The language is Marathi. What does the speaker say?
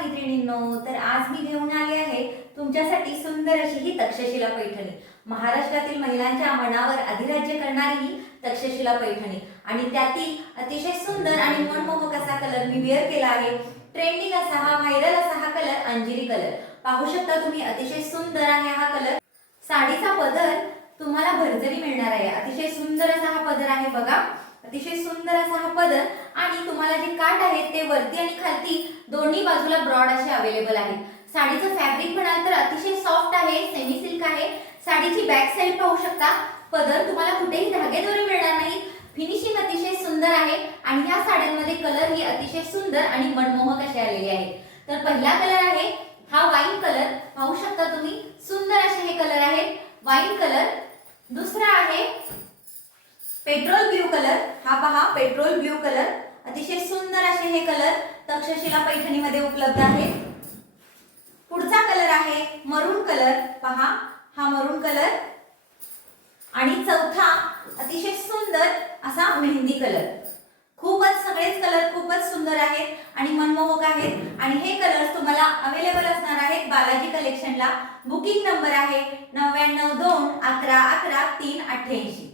मैत्रिणींनो तर आज मी घेऊन आले आहे तुमच्यासाठी सुंदर अशी ही तक्षशिला पैठणी. महाराष्ट्रातील महिलांच्या मनावर अधिराज्य करणारी ही तक्षशिला पैठणी. आणि त्यातील अतिशय सुंदर आणि मनमोहक असा कलर मी वेअर केला आहे. ट्रेंडिंग असा हा व्हायरल असा हा कलर अंजिरी कलर पाहू शकता तुम्ही अतिशय सुंदर आहे हा कलर साडीचा पदर तुम्हाला भरजरी मिळणार आहे. अतिशय सुंदर असा हा पदर आहे बघा. अतिशय सुंदर असा हा पदर. आणि तुम्हाला जे काठ आहेत ते वरती आणि खालती दोन्ही बाजूला ब्रॉड असे अवेलेबल आहेत. साडीचं फॅब्रिक म्हणाल तर अतिशय सॉफ्ट आहे सेमी सिल्क आहे. साडीची बॅक साईड पाहू शकता. पदर तुम्हाला कुठेही धागेद्वारे मिळणार नाही. फिनिशिंग अतिशय सुंदर आहे आणि ह्या साड्यांमध्ये कलर ही अतिशय सुंदर आणि मनमोहक असे आलेले आहेत तर पहिला कलर आहे हा वाईन कलर पाहू शकता तुम्ही सुंदर असे हे कलर आहेत वाईन कलर दुसरा आहे पेट्रोल ब्ल्यू कलर हा पहा पेट्रोल ब्ल्यू कलर अतिशय सुंदर असे हे कलर तक्षशिला पैठणीमध्ये उपलब्ध आहे. पुढचा कलर आहे मरून कलर. पहा हा मरून कलर. आणि चौथा अतिशय सुंदर असा मेहंदी कलर. खूपच सगळेच कलर खूपच सुंदर आहेत आणि मनमोहक आहेत. आणि हे कलर्स तुम्हाला अवेलेबल असणार आहेत बालाजी कलेक्शनला बुकिंग नंबर आहे नव्याण्णव दोन अकरा अकरा तीन अठ्ठ्याऐंशी.